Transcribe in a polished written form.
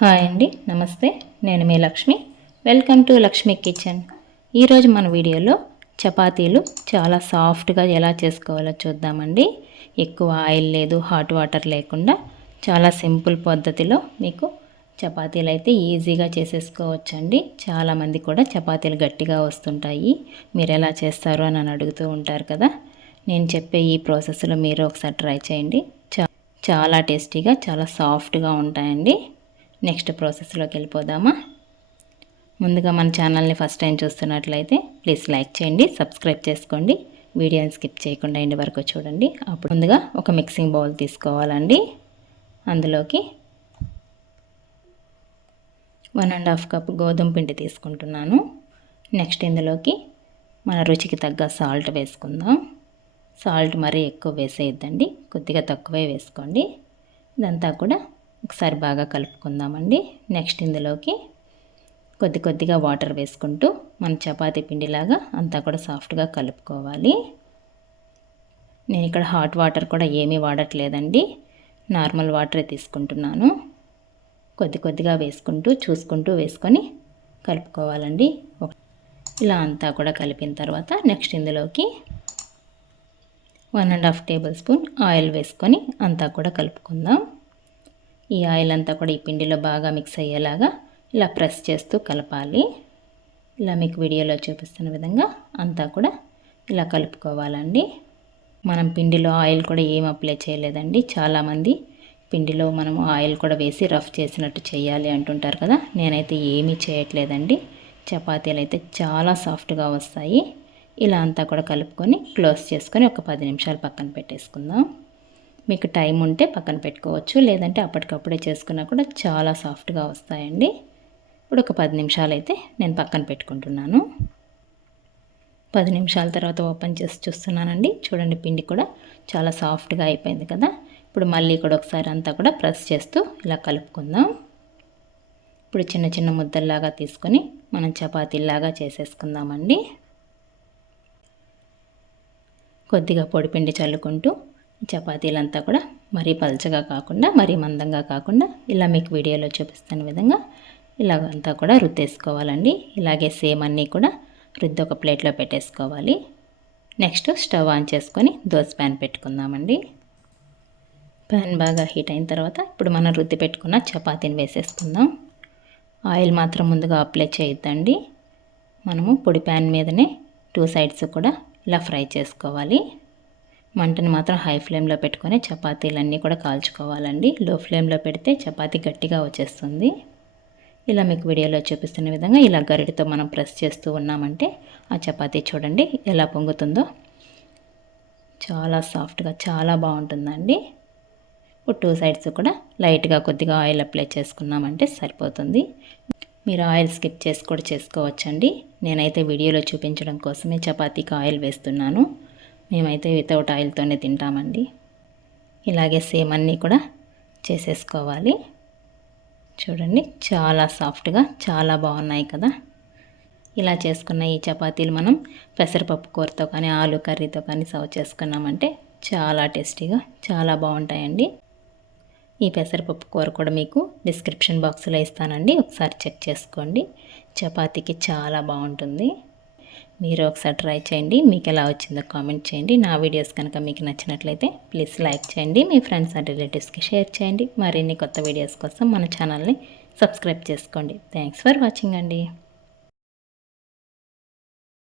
Hi అండి, నమస్తే. నేను మీ Lakshmi. Welcome to Lakshmi kitchen. ఈరోజు మన వీడియోలో చపాతీలు చాలా సాఫ్ట్గా ఎలా చేసుకోవాలో చూద్దామండి. ఎక్కువ ఆయిల్ లేదు, హాట్ వాటర్ లేకుండా చాలా సింపుల్ పద్ధతిలో మీకు చపాతీలు అయితే ఈజీగా చేసేసుకోవచ్చండి. చాలామంది కూడా చపాతీలు గట్టిగా వస్తుంటాయి, మీరు ఎలా చేస్తారు అని అడుగుతూ ఉంటారు కదా. నేను చెప్పే ఈ ప్రాసెస్లో మీరు ఒకసారి ట్రై చేయండి. చాలా టేస్టీగా, చాలా సాఫ్ట్గా ఉంటాయండి. నెక్స్ట్ ప్రాసెస్లోకి వెళ్ళిపోదామా. ముందుగా మన ఛానల్ని ఫస్ట్ టైం చూస్తున్నట్లయితే ప్లీజ్ లైక్ చేయండి, సబ్స్క్రైబ్ చేసుకోండి. వీడియోని స్కిప్ చేయకుండా ఎండ్ వరకు చూడండి. అప్పుడు ముందుగా ఒక మిక్సింగ్ బౌల్ తీసుకోవాలండి. అందులోకి 1.5 కప్ గోధుమ పిండి తీసుకుంటున్నాను. నెక్స్ట్ ఇందులోకి మన రుచికి తగ్గ సాల్ట్ వేసుకుందాం. సాల్ట్ మరీ ఎక్కువ వేసేయద్దండి, కొద్దిగా తక్కువే వేసుకోండి. ఇదంతా కూడా ఒకసారి బాగా కలుపుకుందామండి. నెక్స్ట్ ఇందులోకి కొద్దిగా వాటర్ వేసుకుంటూ మన చపాతీ పిండిలాగా అంతా కూడా సాఫ్ట్గా కలుపుకోవాలి. నేను ఇక్కడ హాట్ వాటర్ కూడా ఏమీ వాడట్లేదండి, నార్మల్ వాటరే తీసుకుంటున్నాను. కొద్దిగా వేసుకుంటూ చూసుకుంటూ వేసుకొని కలుపుకోవాలండి. ఇలా అంతా కూడా కలిపిన తర్వాత నెక్స్ట్ ఇందులోకి 1.5 టేబుల్ స్పూన్ ఆయిల్ వేసుకొని అంతా కూడా కలుపుకుందాం. ఈ ఆయిల్ అంతా కూడా ఈ పిండిలో బాగా మిక్స్ అయ్యేలాగా ఇలా ప్రెస్ చేస్తూ కలపాలి. ఇలా మీకు వీడియోలో చూపిస్తున్న విధంగా అంతా కూడా ఇలా కలుపుకోవాలండి. మనం పిండిలో ఆయిల్ కూడా ఏం అప్లై చేయలేదండి. చాలామంది పిండిలో మనం ఆయిల్ కూడా వేసి రఫ్ చేసినట్టు చేయాలి అంటుంటారు కదా. నేనైతే ఏమీ చేయట్లేదండి. చపాతీలు అయితే చాలా సాఫ్ట్గా వస్తాయి. ఇలా అంతా కూడా కలుపుకొని క్లోజ్ చేసుకొని ఒక 10 నిమిషాలు పక్కన పెట్టేసుకుందాం. మీకు టైం ఉంటే పక్కన పెట్టుకోవచ్చు, లేదంటే అప్పటికప్పుడే చేసుకున్నా కూడా చాలా సాఫ్ట్గా వస్తాయండి. ఇప్పుడు ఒక 10 నిమిషాలు అయితే నేను పక్కన పెట్టుకుంటున్నాను. 10 నిమిషాల తర్వాత ఓపెన్ చేసి చూస్తున్నానండి. చూడండి, పిండి కూడా చాలా సాఫ్ట్గా అయిపోయింది కదా. ఇప్పుడు మళ్ళీ కూడా ఒకసారి అంతా కూడా ప్రెస్ చేస్తూ ఇలా కలుపుకుందాం. ఇప్పుడు చిన్న చిన్న ముద్దల్లాగా తీసుకొని మనం చపాతీలాగా చేసేసుకుందామండి. కొద్దిగా పొడిపిండి చల్లుకుంటూ చపాతీలంతా కూడా మరీ పల్చగా కాకుండా మరీ మందంగా కాకుండా ఇలా మీకు వీడియోలో చూపిస్తున్న విధంగా ఇలాగంతా కూడా రుద్దేసుకోవాలండి. ఇలాగే సేమ్ అన్నీ కూడా రుద్ది ఒక ప్లేట్లో పెట్టేసుకోవాలి. నెక్స్ట్ స్టవ్ ఆన్ చేసుకొని దోశ ప్యాన్ పెట్టుకుందామండి. ప్యాన్ బాగా హీట్ అయిన తర్వాత ఇప్పుడు మనం రుద్ది పెట్టుకున్న చపాతీని వేసేసుకుందాం. ఆయిల్ మాత్రం ముందుగా అప్లై చేయొద్దండి. మనము పొడి ప్యాన్ మీదనే 2 సైడ్స్ కూడా ఇలా ఫ్రై చేసుకోవాలి. మంటని మాత్రం హై ఫ్లేమ్లో పెట్టుకొని చపాతీలన్నీ కూడా కాల్చుకోవాలండి. లో ఫ్లేమ్లో పెడితే చపాతీ గట్టిగా వచ్చేస్తుంది. ఇలా మీకు వీడియోలో చూపిస్తున్న విధంగా ఇలా గరిటతో మనం ప్రెస్ చేస్తూ ఉన్నామంటే ఆ చపాతీ చూడండి ఎలా పొంగుతుందో. చాలా సాఫ్ట్గా చాలా బాగుంటుందండి. ఇప్పుడు 2 సైడ్స్ కూడా లైట్గా కొద్దిగా ఆయిల్ అప్లై చేసుకున్నామంటే సరిపోతుంది. మీరు ఆయిల్ స్కిప్ చేసి కూడా చేసుకోవచ్చండి. నేనైతే వీడియోలో చూపించడం కోసమే చపాతీకి ఆయిల్ వేస్తున్నాను. మేమైతే వితౌట్ ఆయిల్తోనే తింటామండి. ఇలాగే సేమ్ అన్నీ కూడా చేసేసుకోవాలి. చూడండి, చాలా సాఫ్ట్గా చాలా బాగున్నాయి కదా. ఇలా చేసుకున్న ఈ చపాతీలు మనం పెసరపప్పు కూరతో కానీ ఆలు కర్రీతో కానీ సర్వ్ చేసుకున్నామంటే చాలా టేస్టీగా చాలా బాగుంటాయండి. ఈ పెసరపప్పు కూర కూడా మీకు డిస్క్రిప్షన్ బాక్స్లో ఇస్తానండి, ఒకసారి చెక్ చేసుకోండి. చపాతీకి చాలా బాగుంటుంది. మీరు ఒకసారి ట్రై చేయండి. మీకు ఎలా వచ్చిందో కామెంట్ చేయండి. నా వీడియోస్ కనుక మీకు నచ్చినట్లయితే ప్లీజ్ లైక్ చేయండి, మీ ఫ్రెండ్స్ అండ్ రిలేటివ్స్కి షేర్ చేయండి. మరిన్ని కొత్త వీడియోస్ కోసం మన ఛానల్ని సబ్స్క్రైబ్ చేసుకోండి. థ్యాంక్స్ ఫర్ వాచింగ్ అండి.